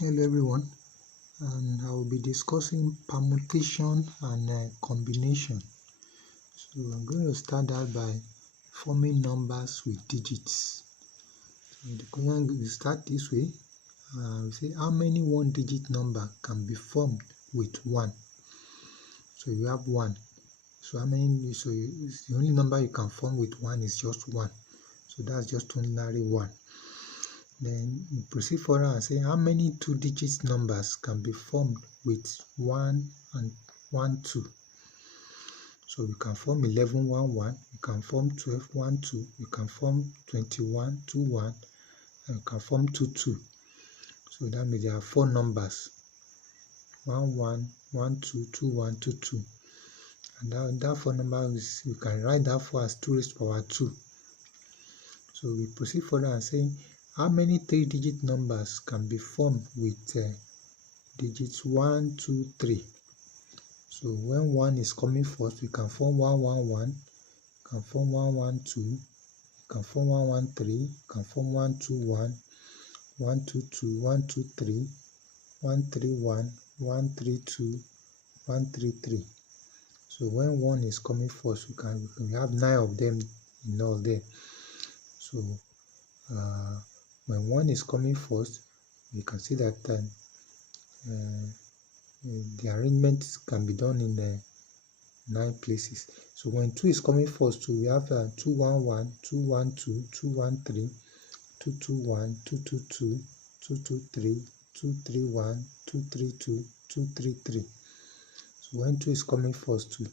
Hello everyone, and I will be discussing permutation and combination. So I'm going to start that by forming numbers with digits. So the question will start this way. We say how many one-digit number can be formed with 1? So you have 1. So how many? So the only number you can form with 1 is just 1. So that's just ordinary 1. Then you proceed further and say how many two-digit numbers can be formed with 1 and 1, 2. So you can form 11, 1, 1, you can form 12, 1, 2, you can form 21, 2, 1, and you can form 2, 2. So that means there are 4 numbers, 1, 1, 1, 2, 2, 1, 2, 2. And that 4 numbers, you can write that 4 as 2 raised to power 2. So we proceed further and say how many 3-digit numbers can be formed with digits 1, 2, 3. So when 1 is coming first, we can form 1, 1, 1, you can form 1, 1, 2, you can form 1, 1, 3, you can form 1, 2, 1, 1, 2, 2, 1, 2, 3, 1, 3, 1, 1, 3, 2, 1, 3, 3. So when 1 is coming first, we have 9 of them in all there. So when 1 is coming first, you can see that the arrangement can be done in 9 places. So when 2 is coming first, we have 2, 1, 1, 2, 1, 2, 2, 1, 3, 2, 2, 1, 2, 2, 2, 2, 2, 3, 2, 3, 1, 2, 3, 2, 2, 3, 3. So when 2 is coming first, 2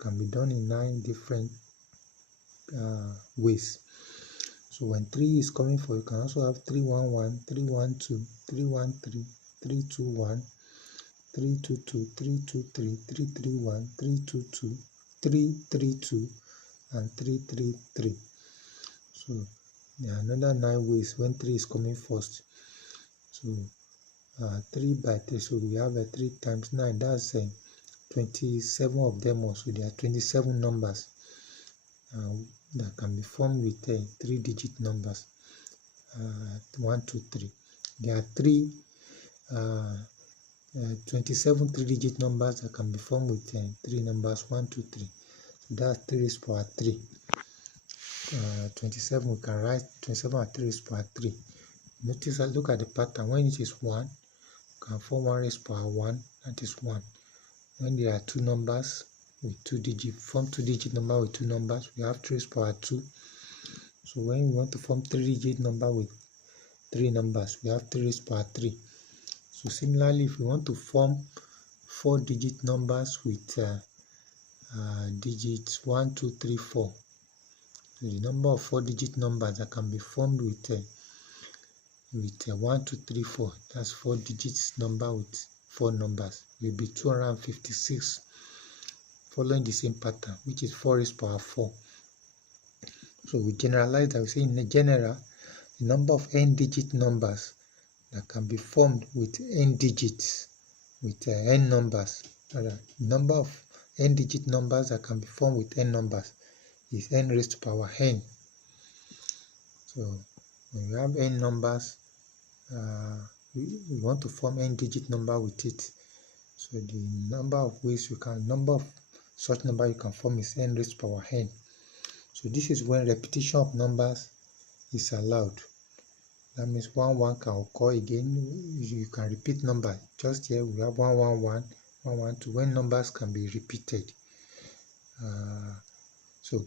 can be done in 9 different ways. So when 3 is coming first, you can also have 3, 1, 1, 3, 1, 2, 3, 1, 3, 3, 2, 1, 3, 2, 2, 3, 2, 3, 3, 3, 1, 3, 2, 2, 3, 3, 2, and 3, 3, 3. So there are another 9 ways when 3 is coming first. So 3 by 3, so we have 3 times 9, that's 27 of them also. There are 27 numbers that can be formed with 3-digit numbers. 1, 2, 3. There are 27 3-digit numbers that can be formed with 3 numbers 1, 2, 3. So that's 3 raised to power 3. 27, we can write 27 at 3 raised to power 3. Notice, look at the pattern. When it is 1, you can form 1 raised to power 1, that is 1. When there are 2 numbers with 2 digits, form 2-digit number with 2 numbers, we have 3 raised to power 2. So when we want to form 3-digit number with 3 numbers, we have 3 raised to power 3. So similarly, if we want to form 4-digit numbers with digits 1, 2, 3, 4, so the number of 4-digit numbers that can be formed with 1, 2, 3, 4, that's 4 digits number with 4 numbers, will be 256, following the same pattern, which is 4 raised to power 4. So we generalize that. We say in general, the number of n-digit numbers that can be formed with n digits, with n numbers. The number of n-digit numbers that can be formed with n numbers is n raised to power n. So when we have n numbers, we want to form n-digit number with it. So the number of ways number of such number you can form is n raised to power n. So this is when repetition of numbers is allowed. That means 1, 1 can occur again. You can repeat number. Just here we have 1, 1, 1, 1, 1, 2. When numbers can be repeated. So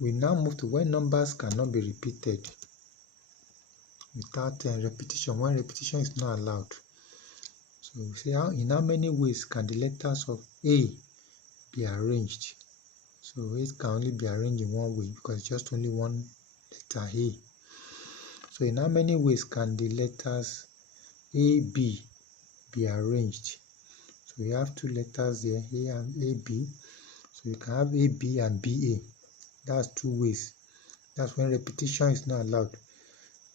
we now move to when numbers cannot be repeated without repetition. When repetition is not allowed. So we say in how many ways can the letters of A be arranged? So it can only be arranged in one way because it's just only one letter A. So in how many ways can the letters A, B be arranged? So we have 2 letters there, A and AB. So you can have AB and BA. That's 2 ways. That's when repetition is not allowed.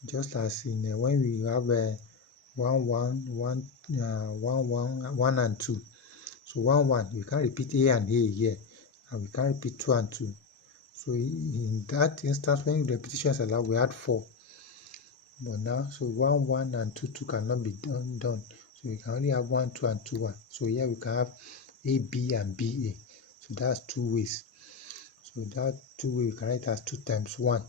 Just as in when we have 1, 1, 1, 1, 1 and 2. So 1, 1, we can't repeat A and A here. And we can't repeat 2 and 2. So in that instance, when repetition is allowed, we add 4. But now, so 1, 1 and 2, 2 cannot be done. So we can only have 1, 2 and 2, 1. So here we can have AB and BA. So that's 2 ways. So that 2 ways we can write as 2 times 1.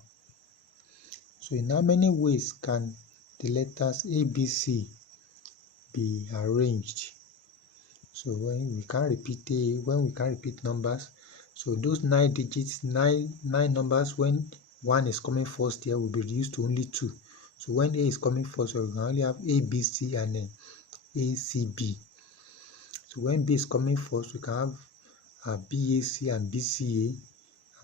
So in how many ways can the letters ABC be arranged? So when we can repeat numbers, so those 9 digits, 9 numbers, when 1 is coming first here will be reduced to only 2. So when A is coming first, we can only have ABC and then ACB. So when B is coming first, we can have BAC and BCA.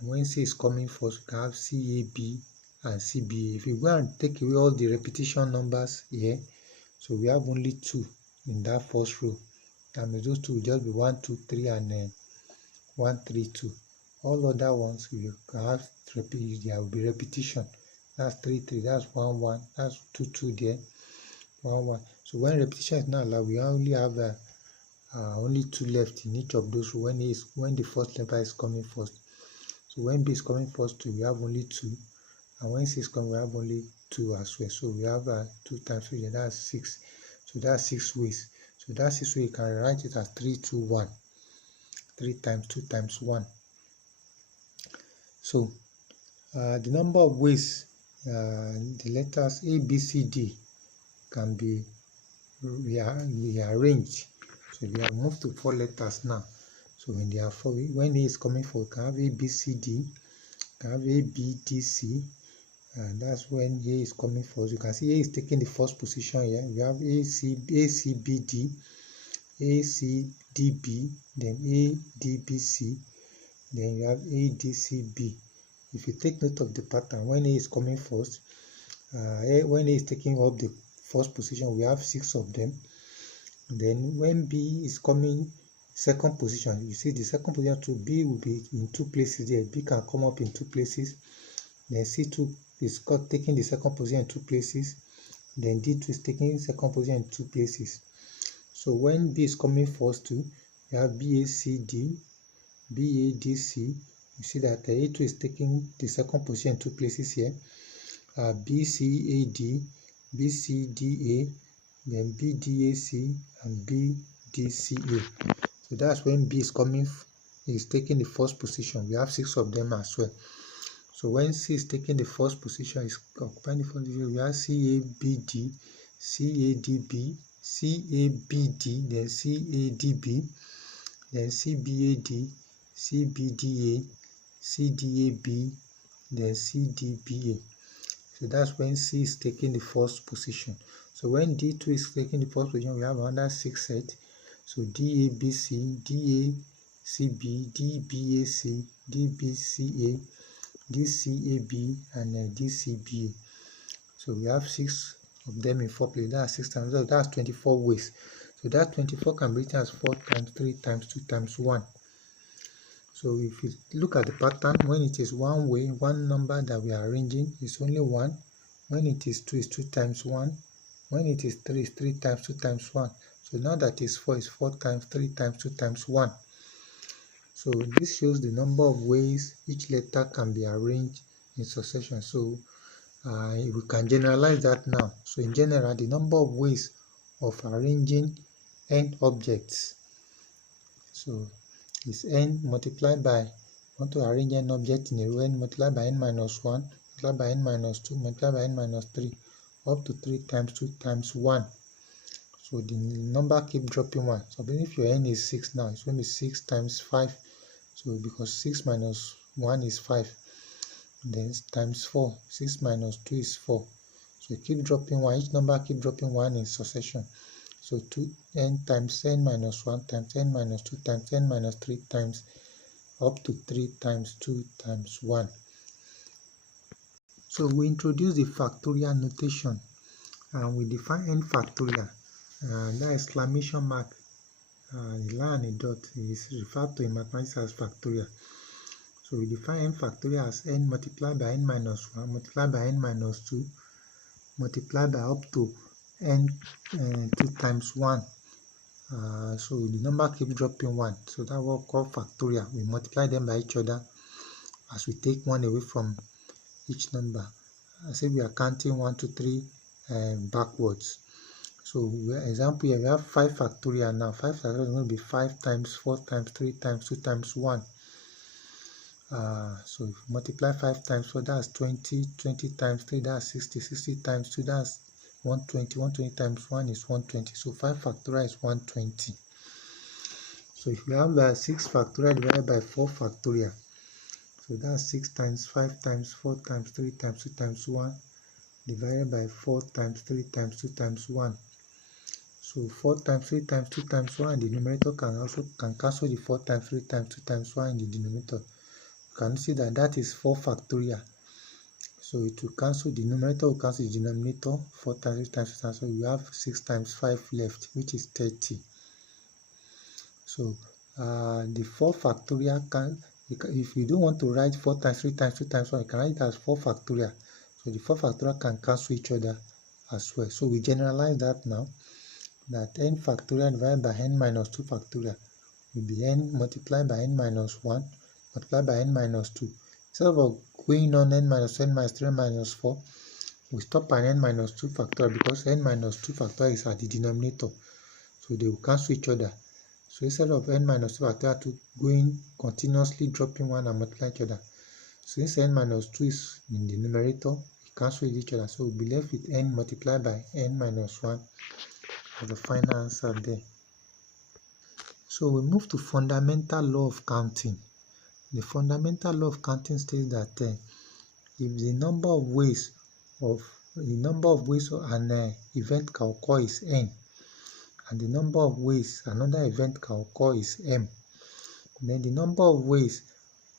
And when C is coming first, we can have CAB and CBA. If you go and take away all the repetition numbers here, so we have only 2 in that first row. And those 2 will just be 1, 2, 3 and 1, 3, 2. All other ones you can have there will be repetition. That's 3, 3. That's 1, 1. That's 2, 2 there. 1, 1. So when repetition is not allowed, we only have only 2 left in each of those when the first letter is coming first. So when B is coming first, we have only 2, and when C is coming, we have only 2 as well. So we have 2 times 3, that's 6. So that's 6 ways. So that 6 ways, you can write it as 3, 2, 1. 3 times 2 times 1. So the number of ways the letters A, B, C, D can be rearranged. So we have moved to 4 letters now. So when they are 4, when A is coming forward, we can have A, B, C, D, can have A, B, D, C, and that's when A is coming first. You can see A is taking the first position here. We have A, C, B, D, A, C, D, B, then A, D, B, C, then you have A, D, C, B. If you take note of the pattern, when A is coming first, when A is taking up the first position, we have 6 of them. Then when B is coming second position, you see the second position to B will be in 2 places there. B can come up in 2 places. Then C2 is taking the second position in 2 places. Then D2 is taking second position in 2 places. So when B is coming first too, you have BACD, BADC. You see that A2 is taking the second position in 2 places here. BCAD, BCDA, then BDAC and BDCA. So that's when B is taking the first position. We have 6 of them as well. So when C is taking the first position, is occupying the first position, we have CABD, CADB, CABD, then CADB, then CBAD, CBDA, CDAB, then CDBA. So that's when C is taking the first position. So when D2 is taking the first position, we have another 6 sets. So DABC, DACB, DBAC, DBCA, DCAB, and DCBA. So we have 6 of them in 4 places. That's 6 times. So that's 24 ways. So that 24 can be written as 4 times 3 times 2 times 1. So if you look at the pattern, when it is 1 way, one number that we are arranging is only 1. When it is 2, is 2 times 1. When it is 3, is 3 times 2 times 1. So now that is 4, is 4 times 3 times 2 times 1. So this shows the number of ways each letter can be arranged in succession. So we can generalize that now. So in general, the number of ways of arranging n objects, so is n multiplied by, want to arrange n object in a row, n multiplied by n minus 1, multiplied by n minus 2, multiplied by n minus 3, up to 3 times 2 times 1. So the number keep dropping 1. So if your n is 6 now, it's going to be 6 times 5. So because 6 minus 1 is 5. Then times 4. 6 minus 2 is 4. So it keep dropping 1. Each number keep dropping 1 in succession. So 2n times n minus 1 times n minus 2 times n minus 3 times up to 3 times 2 times 1. So we introduce the factorial notation, and we define n factorial. That exclamation mark, a line and a dot, is referred to in mathematics as factorial. So we define n factorial as n multiplied by n minus 1 multiplied by n minus 2 multiplied by up to n 2 times 1. So the number keeps dropping 1. So that what we call factorial. We multiply them by each other as we take 1 away from each number. I say we are counting 1, 2, 3, backwards. So example here, we have 5 factorial now. 5 factorial is going to be 5 times 4 times 3 times 2 times 1. So if you multiply 5 times 4, that's 20. 20 times 3, that's 60. 60 times 2, that's 120. 120 times 1 is 120. So 5 factorial is 120. So if you have 6 factorial divided by 4 factorial, so that's 6 times 5 times 4 times 3 times 2 times 1 divided by 4 times 3 times 2 times 1. So 4 times 3 times 2 times 1 in the numerator can cancel the 4 times 3 times 2 times 1 in the denominator. You can see that is 4 factorial. So it will cancel the numerator, will cancel the denominator. 4 times 3 times 2 times 1. So you have 6 times 5 left, which is 30. So the 4 factorial if you don't want to write 4 times 3 times 2 times 1, you can write it as 4 factorial. So the 4 factorial can cancel each other as well. So we generalize that now, that n factorial divided by n minus 2 factorial will be n multiplied by n minus 1 multiplied by n minus 2. Instead of going on n minus 1, n minus 3, n minus 4, we stop at n minus 2 factorial because n minus 2 factorial is at the denominator. So they will cancel each other. So instead of n minus 2 factorial to going continuously dropping 1 and multiplying each other, since n minus 2 is in the numerator, we cancel each other. So we'll be left with n multiplied by n minus 1 as the final answer there. So we move to fundamental law of counting. The fundamental law of counting states that if the number of ways an event can occur is n, and the number of ways another event can occur is m, then the number of ways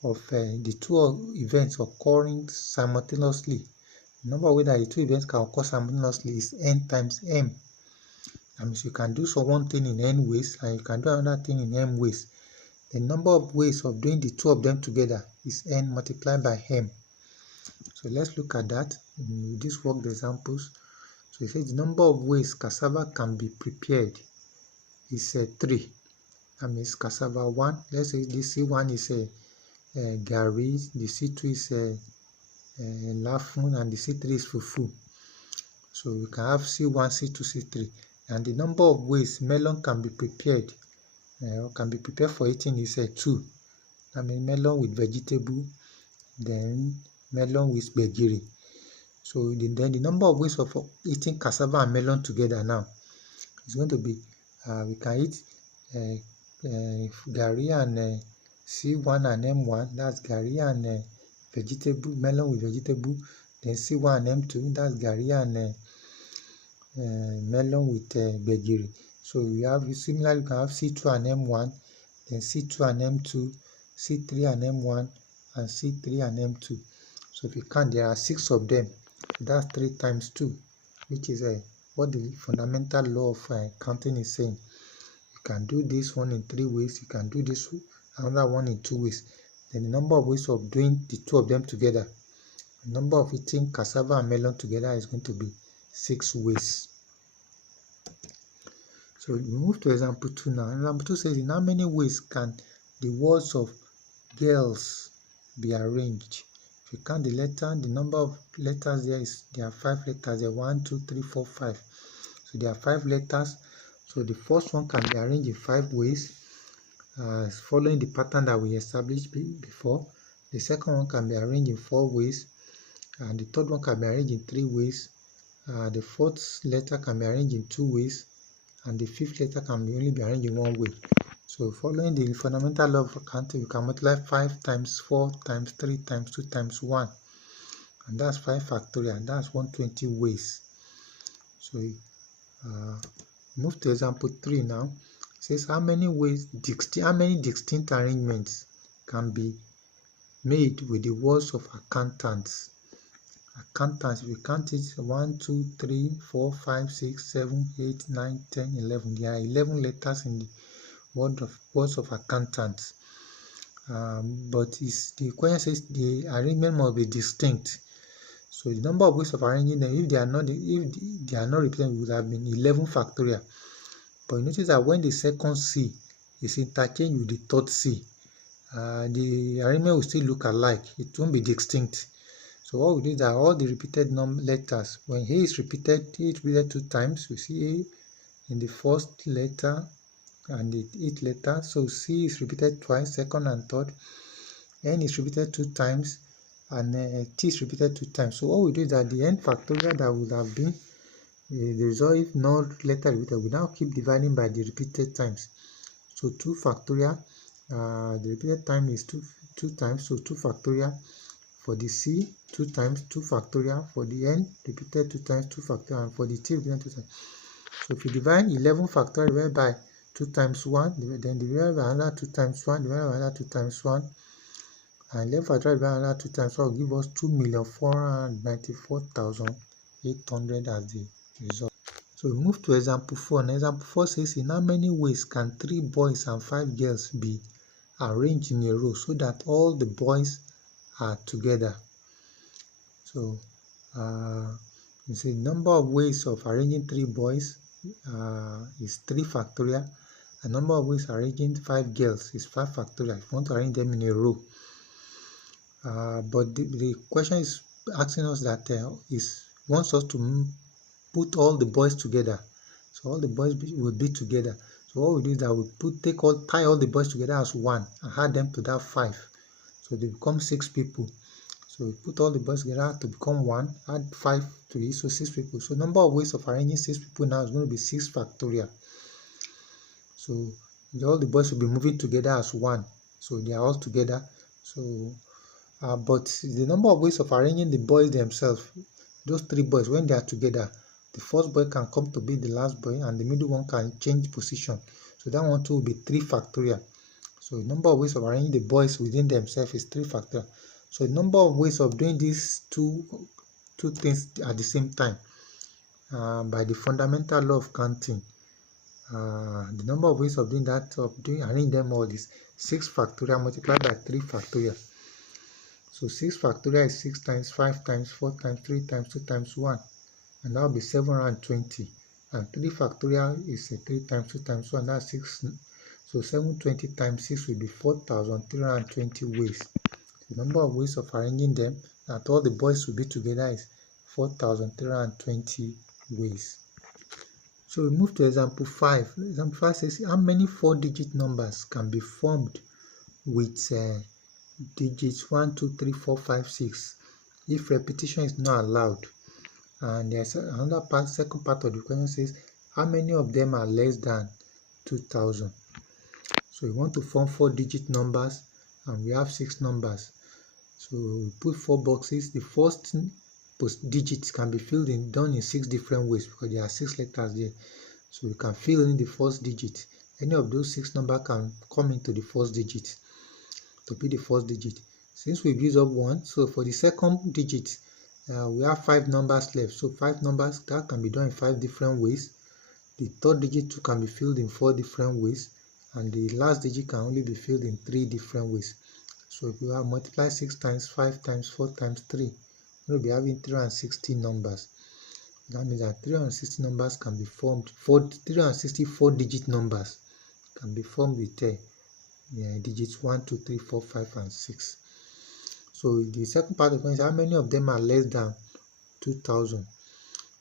of the two events occurring simultaneously, the number of ways that the two events can occur simultaneously is n times m. That means you can do one thing in n ways and you can do another thing in m ways. The number of ways of doing the two of them together is n multiplied by m. So let's look at that in this worked examples. So it says the number of ways cassava can be prepared is 3. That means cassava 1. Let's say the C1 is gari, the C2 is lafun, and the C3 is fufu. So we can have C1, C2, C3. And the number of ways melon can be prepared for eating is 2. That means melon with vegetable, then melon with gbegiri. So then the number of ways of eating cassava and melon together now is going to be we can eat gari and C1 and M1, that's gari and vegetable, melon with vegetable. Then C1 and M2, that's gari and melon with gbegiri. So we have similarly, you can have C2 and M1, then C2 and M2, C3 and M1, and C3 and M2. So if you count, there are 6 of them. That's 3 times 2, which is what the fundamental law of counting is saying. You can do this one in 3 ways. You can do this another one in 2 ways. Then the number of ways of doing the two of them together, the number of eating cassava and melon together is going to be 6 ways. So we move to example 2 now. Example 2 says, in how many ways can the words of girls be arranged? If you count the letter, the number of letters there are 5 letters. There are 1, 2, 3, 4, 5. So there are 5 letters. So the first one can be arranged in 5 ways, following the pattern that we established before. The second one can be arranged in 4 ways, and the third one can be arranged in 3 ways. The fourth letter can be arranged in 2 ways, and the fifth letter can only be arranged in 1 way. So following the fundamental law of counting, you can multiply 5 times 4 times 3 times 2 times 1, and that's 5 factorial, and that's 120 ways. So move to example 3 now. It says how many distinct arrangements can be made with the words of accountants. If you count it, 1, 2, 3, 4, 5, 6, 7, 8, 9, 10, 11. There are 11 letters in the words of accountants. But the question says the arrangement must be distinct. So the number of ways of arranging them, if they are not represented, would have been 11 factorial. But you notice that when the second C is interchanged with the third C, the arrangement will still look alike. It won't be distinct. So what we do is that all the repeated letters, when A is repeated 2 times, we see A in the first letter and the 8th letter. So C is repeated twice, second and third. N is repeated 2 times, and T is repeated 2 times. So what we do is that the N factorial that would have been the result if no letter repeated, we now keep dividing by the repeated times. So 2 factorial, the repeated time is 2 times, so 2 factorial. For the C, 2 times, 2 factorial. For the N, repeated 2 times, 2 factorial. And for the T, repeated 2 times. So if you divide 11 factorial divided by 2 times 1, then divide by another 2 times 1, divided by another 2 times 1, and 11 factorial divided by another 2 times 1 will give us 2,494,800 as the result. So we move to example 4. And example 4 says, in how many ways can 3 boys and 5 girls be arranged in a row so that all the boys are together? So you see, number of ways of arranging 3 boys is 3 factorial. A number of ways arranging 5 girls is 5 factorial. If you want to arrange them in a row, but the question is asking us that wants us to put all the boys together. So all the boys will be together. So what we do is that we tie all the boys together as one and add them to that 5. So they become 6 people. So we put all the boys together to become 1, add 5 to it, so 6 people. So number of ways of arranging 6 people now is going to be 6 factorial. So all the boys will be moving together as 1. So they are all together. So but the number of ways of arranging the boys themselves, those 3 boys, when they are together, the first boy can come to be the last boy and the middle one can change position. So that one too will be 3 factorial. So the number of ways of arranging the boys within themselves is 3 factorial. So the number of ways of doing these two things at the same time by the fundamental law of counting, the number of ways of doing that, arranging them all is 6 factorial multiplied by 3 factorial. So 6 factorial is 6 times 5 times 4 times 3 times 2 times 1, and that will be 720. And 3 factorial is 3 times 2 times 1, that's 6. So 720 times 6 will be 4,320 ways. The number of ways of arranging them that all the boys will be together is 4,320 ways. So we move to example 5. Example 5 says, how many 4-digit numbers can be formed with digits 1, 2, 3, 4, 5, 6 if repetition is not allowed? And there's another part, second part of the question says, how many of them are less than 2,000? So we want to form 4-digit numbers and we have 6 numbers. So we put 4 boxes. The first digits can be done in 6 different ways because there are 6 letters there. So we can fill in the first digit. Any of those 6 numbers can come into the first digit to be the first digit. Since we've used up 1, so for the second digit, we have 5 numbers left. So 5 numbers that can be done in 5 different ways. The third digit too can be filled in 4 different ways, and the last digit can only be filled in 3 different ways. So if you have multiply 6 times 5 times 4 times 3, we'll be having 360 numbers. That means that 360 numbers can be formed, 364 digit numbers can be formed with digits 1, 2, 3, 4, 5, and 6. So the second part of the question is how many of them are less than 2,000.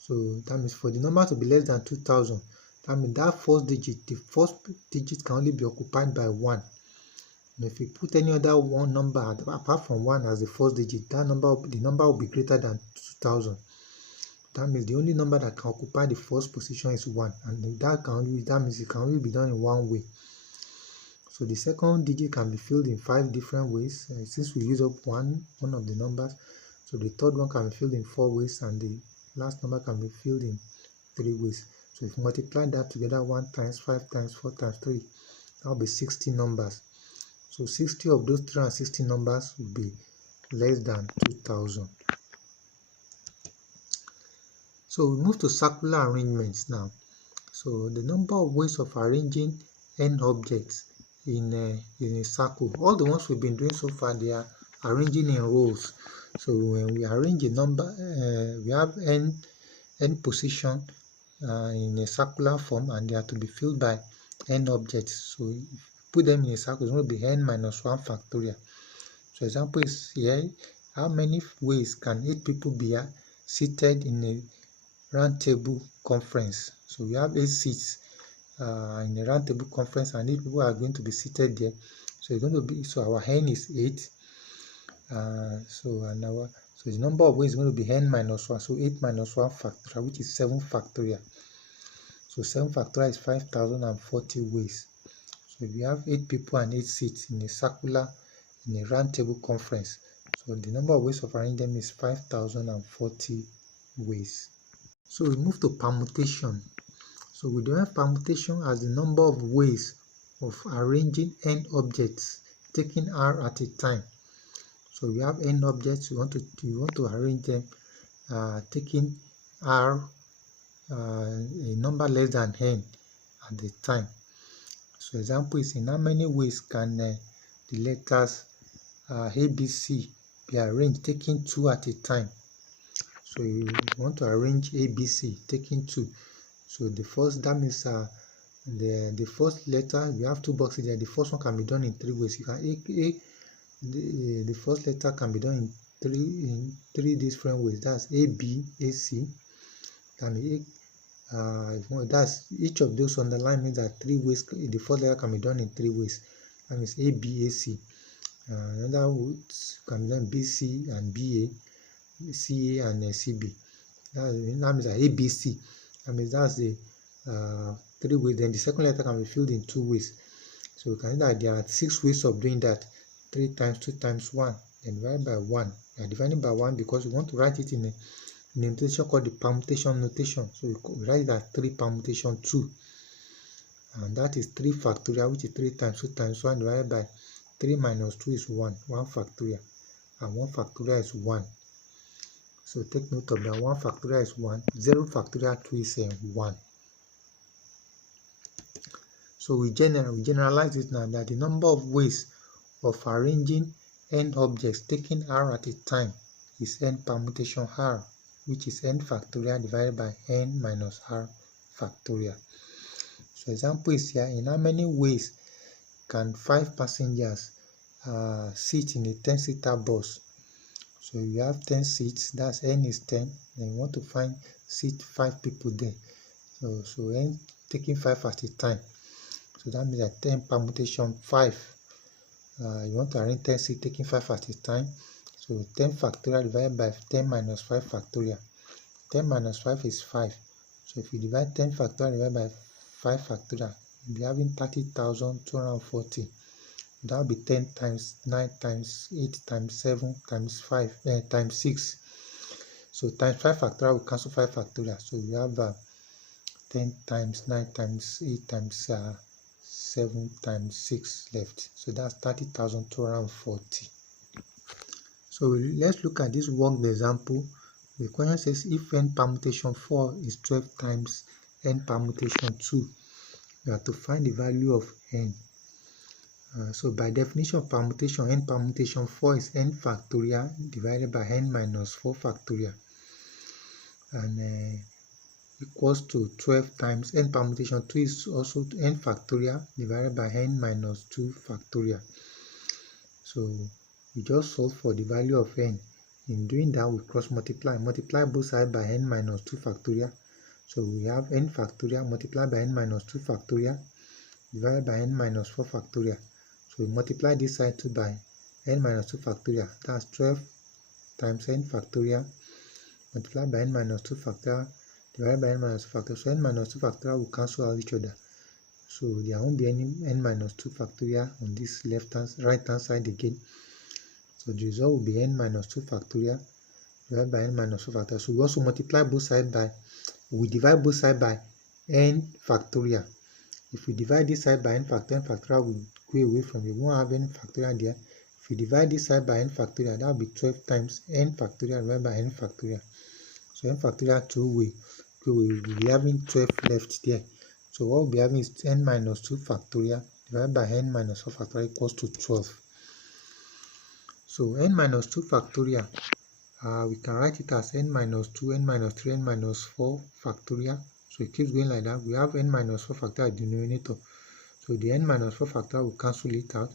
So that means for the number to be less than 2,000, that means that first digit, the first digit can only be occupied by 1. And if you put any other one number apart from 1 as the first digit, the number will be greater than 2,000. That means the only number that can occupy the first position is 1, and that means it can only be done in one way. So the second digit can be filled in 5 different ways. Since we use up one of the numbers, so the third one can be filled in 4 ways, and the last number can be filled in 3 ways. So if you multiply that together, 1 times 5 times 4 times 3, that will be 60 numbers. So 60 of those 360 numbers will be less than 2,000. So we move to circular arrangements now. So the number of ways of arranging n objects in a circle. All the ones we've been doing so far, they are arranging in rows. So when we arrange a number, we have n position in a circular form, and they are to be filled by n objects. So if you put them in a circle, it's going to be n minus 1 factorial. So example is here, how many ways can 8 people be seated in a round table conference? So we have 8 seats in a round table conference, and 8 people are going to be seated there. So it's going to be, so our n is 8. So the number of ways is going to be n minus 1. So 8 minus 1 factorial, which is 7 factorial. So 7 factorial is 5040 ways. So if you have 8 people and 8 seats in a round table conference, so the number of ways of arranging them is 5040 ways. So we move to permutation. So we derive permutation as the number of ways of arranging n objects taking r at a time. So we have n objects, you want to arrange them taking r a number less than n at the time. So example is, in how many ways can the letters ABC be arranged taking 2 at a time? So you want to arrange ABC taking 2. So the first, that means the first letter, we have 2 boxes there. The first one can be done in 3 ways. You can the first letter can be done in three different ways. That's A, B, A, C. Can be that's each of those on the line means that 3 ways. The first letter can be done in 3 ways. That means A, B, A, C. Another words can be done B, C, and B, A, C, A, and C, B. That means that A, B, C. That means that's the 3 ways. Then the second letter can be filled in 2 ways. So you can see that there are 6 ways of doing that. 3 times 2 times 1, then divided by 1. We are dividing by 1 because we want to write it in a notation called the permutation notation. So we write it as 3 permutation 2. And that is 3 factorial, which is 3 times 2 times 1 divided by 3 minus 2 is 1 factorial. And 1 factorial is 1. So take note of that. 1 factorial is 1. 0 factorial 2 is 1. So we generalize it now that the number of ways of arranging n objects taking r at a time is n permutation r, which is n factorial divided by n minus r factorial. So example is here, in how many ways can 5 passengers sit in a 10-seater bus? So you have 10 seats, that's n is 10, and you want to seat 5 people there. So n taking 5 at a time. So that means that 10 permutation 5. You want to arrange 10 seats taking 5 at a time. So 10 factorial divided by 10 minus 5 factorial. 10 minus 5 is 5. So if you divide 10 factorial divided by 5 factorial, you'll be having 30,240. That will be 10 times 9 times 8 times 7 times 5 times 6. So times 5 factorial will cancel 5 factorial. So we have 10 times 9 times 8 times 7 times 6 left. So that's 30,240. So let's look at this worked example. The question says if n permutation 4 is 12 times n permutation 2, you have to find the value of n. So by definition of permutation, n permutation 4 is n factorial divided by n minus 4 factorial, and equals to 12 times n permutation 2 is also n factorial divided by n minus 2 factorial. So we just solve for the value of n. In doing that, we cross multiply both sides by n minus 2 factorial. So we have n factorial multiplied by n minus 2 factorial divided by n minus 4 factorial. So we multiply this side too by n minus 2 factorial. That's 12 times n factorial multiplied by n minus 2 factorial divided by n minus 2 factorial. So n minus 2 factorial will cancel out each other. So there won't be any n minus 2 factorial on this right hand side again. So the result will be n minus 2 factorial divided by n minus 2 factorial. So we also multiply both sides we divide both sides by n factorial. If we divide this side by n factorial will go away from it. We won't have n factorial there. If we divide this side by n factorial, that will be 12 times n factorial divided by n factorial. So n factorial 2 will be having 12 left there. So what we'll be having is n minus 2 factorial divided by n minus 4 factorial equals to 12. So n minus 2 factorial, we can write it as n minus 2, n minus 3, n minus 4 factorial. So it keeps going like that. We have n minus 4 factorial denominator. So the n minus 4 factorial will cancel it out.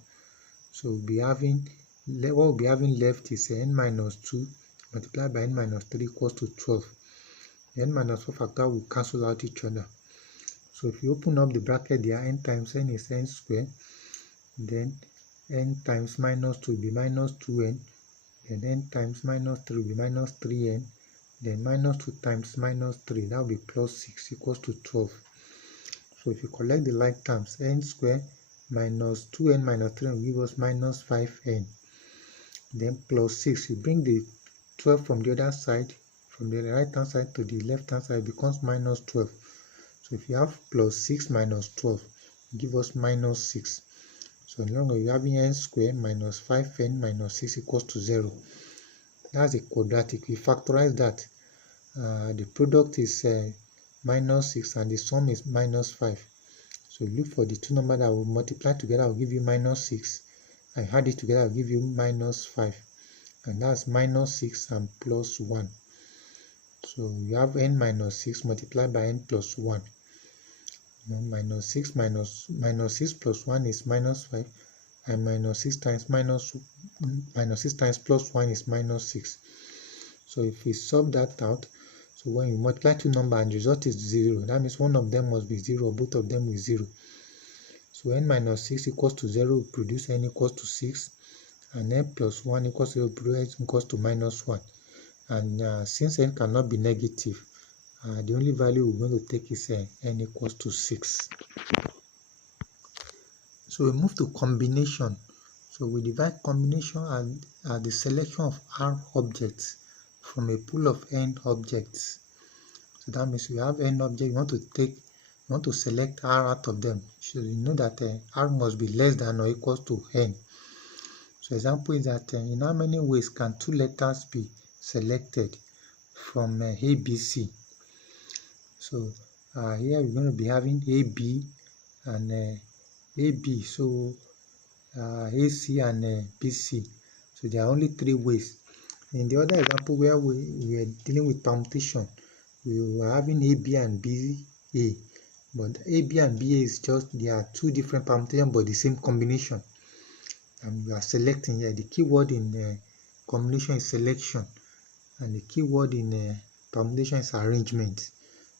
So we'll be having what we'll be having left is n minus 2 multiplied by n minus 3 equals to 12. The n minus 4 factor will cancel out each other. So if you open up the bracket there, n times n is n squared, then n times minus 2 will be minus 2n, then n times minus 3 will be minus 3n, then minus 2 times minus 3, that will be plus 6 equals to 12. So if you collect the like terms, n squared minus 2n minus 3 will give us minus 5n. Then plus 6, you bring the 12 from the other side, from the right hand side to the left hand side, it becomes minus 12. So if you have plus 6 minus 12, give us minus 6. So no longer you having n squared minus 5n minus 6 equals to 0. That's a quadratic. We factorize that. The product is minus 6 and the sum is minus 5. So look for the two numbers that will multiply together, will give you minus 6. And add it together, will give you minus 5. And that's minus 6 and plus 1. So you have n minus 6 multiplied by n plus 1. Minus 6 minus 6 plus 1 is minus 5. And minus 6 times plus 1 is minus 6. So if we solve that out, so when you multiply two numbers and the result is 0, that means one of them must be 0, both of them is 0. So n minus 6 equals to 0 will produce n equals to 6, and n plus 1 equals to 0 will produce n equals to minus 1. And since n cannot be negative, the only value we're going to take is n equals to 6. So we move to combination. So we divide combination as the selection of R objects from a pool of n objects. So that means we have n objects, you want to select R out of them. So you know that R must be less than or equal to n. So example is that in how many ways can two letters be selected from ABC? So here we're going to be having AB and AB, so AC and BC. So there are only 3 ways. In the other example where we are dealing with permutation, we were having AB and BA, but AB and BA is just, there are 2 different permutations but the same combination. And we are selecting here. The keyword in combination is selection, and the keyword in permutation is arrangement.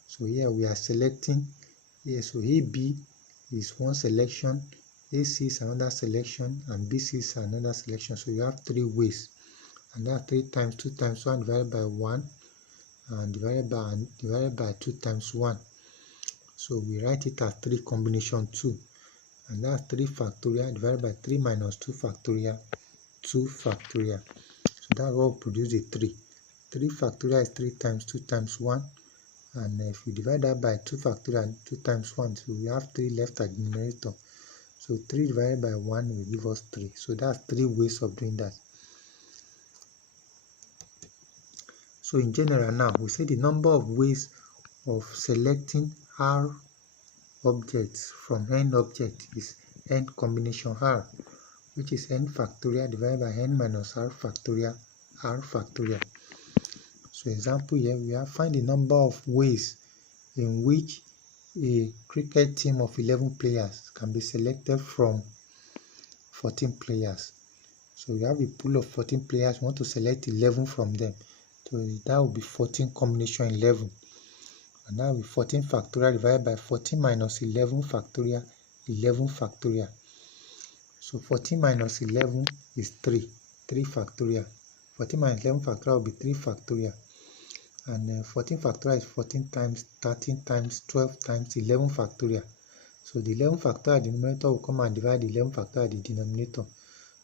So here we are selecting here. So AB is one selection, AC is another selection, and BC is another selection. So you have 3 ways, and that's 3 times 2 times 1 divided by 1 and divided by 2 times 1. So we write it as 3 combination 2, and that's 3 factorial divided by 3 minus 2 factorial, 2 factorial. So that will produce the 3. 3 factorial is 3 times 2 times 1, and if we divide that by 2 factorial, 2 times 1, so we have 3 left at the numerator. So 3 divided by 1 will give us 3. So that's 3 ways of doing that. So in general now, we say the number of ways of selecting R objects from n object is n combination R, which is n factorial divided by n minus R factorial, R factorial. So example here, we have find the number of ways in which a cricket team of 11 players can be selected from 14 players. So we have a pool of 14 players, we want to select 11 from them. So that will be 14 combination 11. And that will be 14 factorial divided by 14 minus 11 factorial, 11 factorial. So 14 minus 11 is 3, 3 factorial. 14 minus 11 factorial will be 3 factorial. And 14 factorial is 14 times 13 times 12 times 11 factorial. So the 11 factorial at the numerator will come and divide the 11 factorial at the denominator.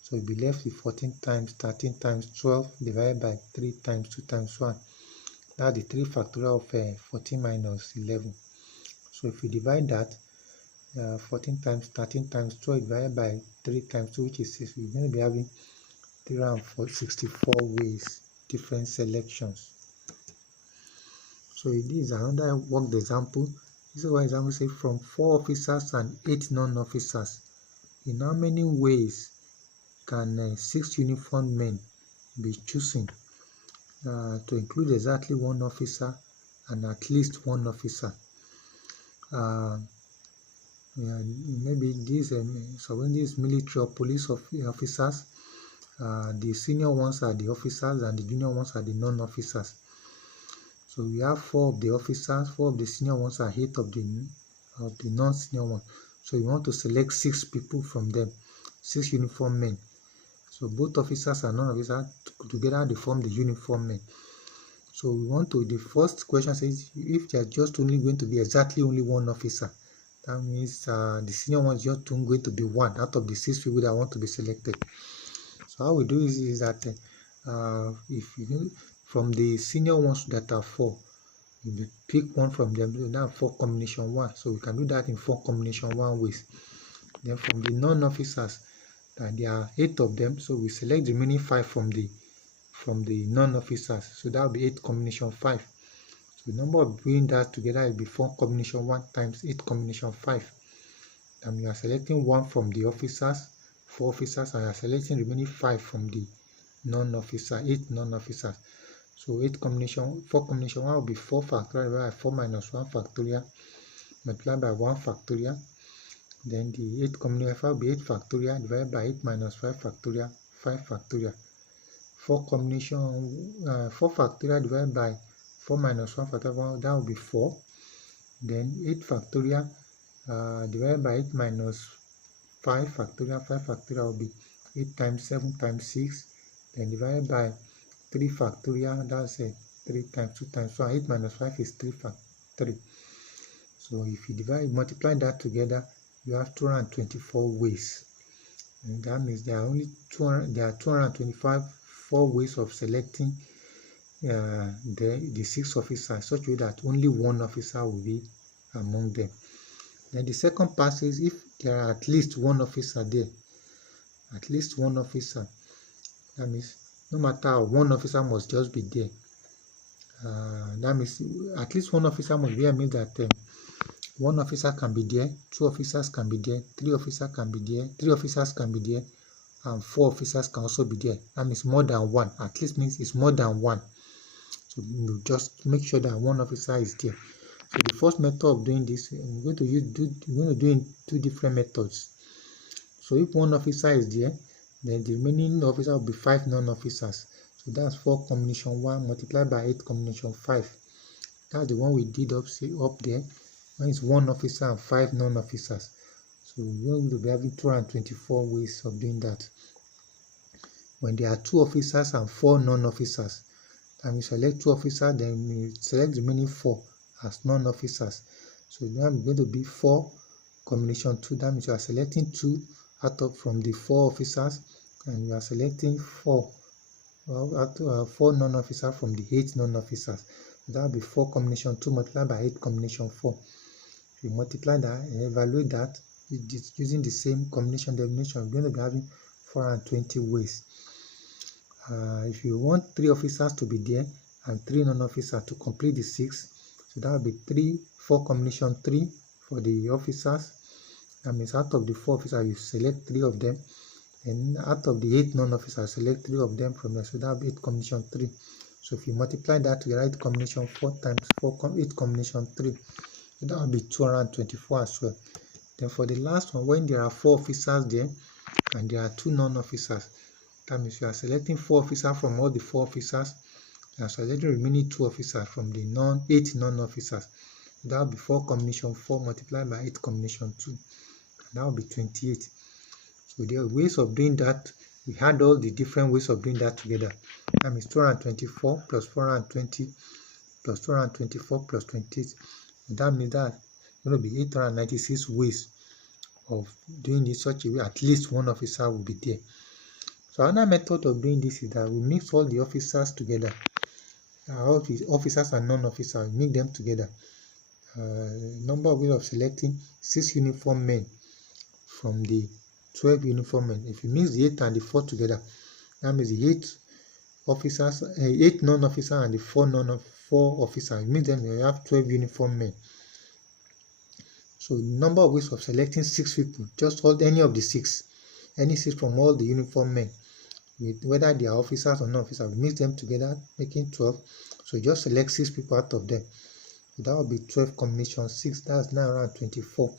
So we'll be left with 14 times 13 times 12 divided by 3 times 2 times 1. That's the 3 factorial of 14 minus 11. So if we divide that, 14 times 13 times 12 divided by 3 times 2, which is 6, we're going to be having 364 ways, different selections. So this is another worked example. This is one example, say from 4 officers and 8 non-officers. In how many ways can 6 uniformed men be chosen to include exactly 1 officer and at least 1 officer? Maybe these so when these military or police officers, the senior ones are the officers and the junior ones are the non-officers. So we have 4 of the officers, 4 of the senior ones are 8 of the non-senior ones. So we want to select 6 people from them, 6 uniform men. So both officers and non-officers together they form the uniform men. So we want to, the first question says if there are just only going to be exactly only one officer, that means the senior one is just going to be 1 out of the 6 people that want to be selected. So how we do is that if you from the senior ones that are 4, you pick 1 from them, so that's 4 combination 1. So we can do that in 4 combination 1 ways. Then from the non-officers, there are 8 of them, so we select the remaining 5 from the non-officers. So that will be 8 combination 5. So the number of doing that together will be 4 combination 1 times 8 combination 5. And we are selecting 1 from the officers, 4 officers, and we are selecting remaining 5 from the non-officer, 8 non-officers. So 4 combination 1 will be 4 factorial divided by 4 minus 1 factorial multiplied by 1 factorial. Then the 8 combination 5 will be 8 factorial divided by 8 minus 5 factorial, 5 factorial. 4 factorial divided by 4 minus 1 factorial, that will be 4. Then 8 factorial divided by 8 minus 5 factorial, 5 factorial will be 8 times 7 times 6. Then divided by 3 factorial, that's 3 times 2 times 1. 8 minus 5 is 3. So if you multiply that together, you have 224 ways. And that means there are 224 ways of selecting the 6 officers, such way that only 1 officer will be among them. Then the second part is if there are at least 1 officer there, at least 1 officer, that means no matter how, 1 officer must just be there. That means at least 1 officer must be there, means that 1 officer can be there, 2 officers can be there, 3 officers can be there, 3 officers can be there, and 4 officers can also be there. That means more than 1. At least means it's more than 1. So you just make sure that 1 officer is there. So the first method of doing this, we're going to do in 2 different methods. So if 1 officer is there, then the remaining officer will be 5 non-officers. So that's 4 combination 1 multiplied by 8 combination 5. That's the one we did up there. When it's 1 officer and 5 non-officers. So we're going to be having 224 ways of doing that. When there are 2 officers and 4 non-officers, and we select 2 officers, then we select the remaining 4 as non-officers. So now I'm going to be 4 combination 2. That means we are selecting 2 from the 4 officers, and we are selecting 4 non-officers from the 8 non-officers. So that will be 4 combination 2 multiplied by 8 combination 4. If you multiply that and evaluate that using the same combination definition, we're going to be having 420 ways. If you want 3 officers to be there and 3 non-officers to complete the 6, so that will be 4 combination 3 for the officers. That means out of the 4 officers, you select 3 of them, and out of the 8 non-officers, select 3 of them from there. So that will be 8 combination 3. So if you multiply that to the 8 combination 4 times 8 combination 3, so that will be 224 as well. Then for the last one, when there are 4 officers there and there are 2 non-officers, that means you are selecting 4 officers from all the 4 officers and selecting remaining 2 officers from the 8 non-officers. So that will be 4 combination 4 multiplied by 8 combination 2. And that will be 28. So there are ways of doing that. We had all the different ways of doing that together. That means 224 plus 420 plus 224 plus 28. And that means that going to be 896 ways of doing this such a way at least 1 officer will be there. So another method of doing this is that we mix all the officers together. All the officers and non-officers, we make them together. Number of ways of selecting 6 uniform men from the 12 uniform men. If you mix the 8 and the 4 together, that means the 8 officers, 8 non-officers and the 4 officers. You mix them, you have 12 uniform men. So the number of ways of selecting 6 people, just hold any of the 6, any 6 from all the uniform men, whether they are officers or non-officers, we mix them together, making 12. So just select 6 people out of them. So that will be 12 combination 6. That's now around 24.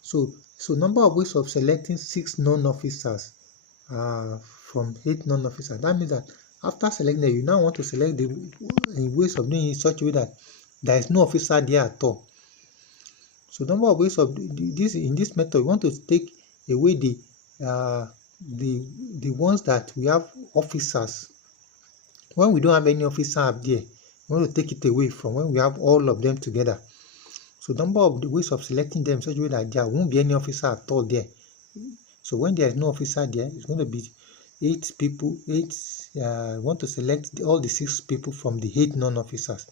So number of ways of selecting 6 non-officers are from 8 non-officers. That means that after selecting them, you now want to select the ways of doing it in such a way that there is no officer there at all. So number of ways of this in this method, we want to take away the ones that we have officers. When we don't have any officer up there, we want to take it away from when we have all of them together. So number of the ways of selecting them in such a way that there won't be any officer at all there. So when there is no officer there, it's going to be 8 people. Want to select all the 6 people from the 8 non-officers.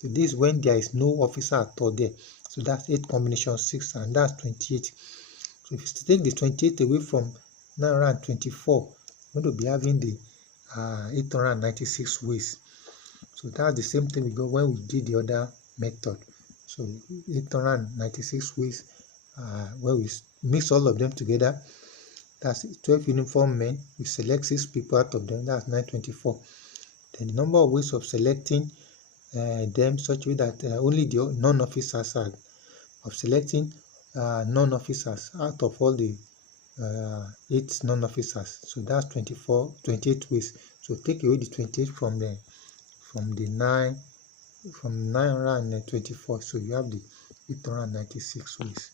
So this is when there is no officer at all there. So that's 8 combination 6, and that's 28. So if you take the 28 away from 924, we're going to be having the 896 ways. So that's the same thing we got when we did the other method. So 896 ways, where we mix all of them together. That's 12 uniform men. We select 6 people out of them. That's 924. Then the number of ways of selecting them such way that only the non-officers are of selecting non-officers out of all the 8 non-officers. So that's 28 ways. So take away the 28 from 924. So you have the 896 ways.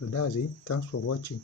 So that's it. Thanks for watching.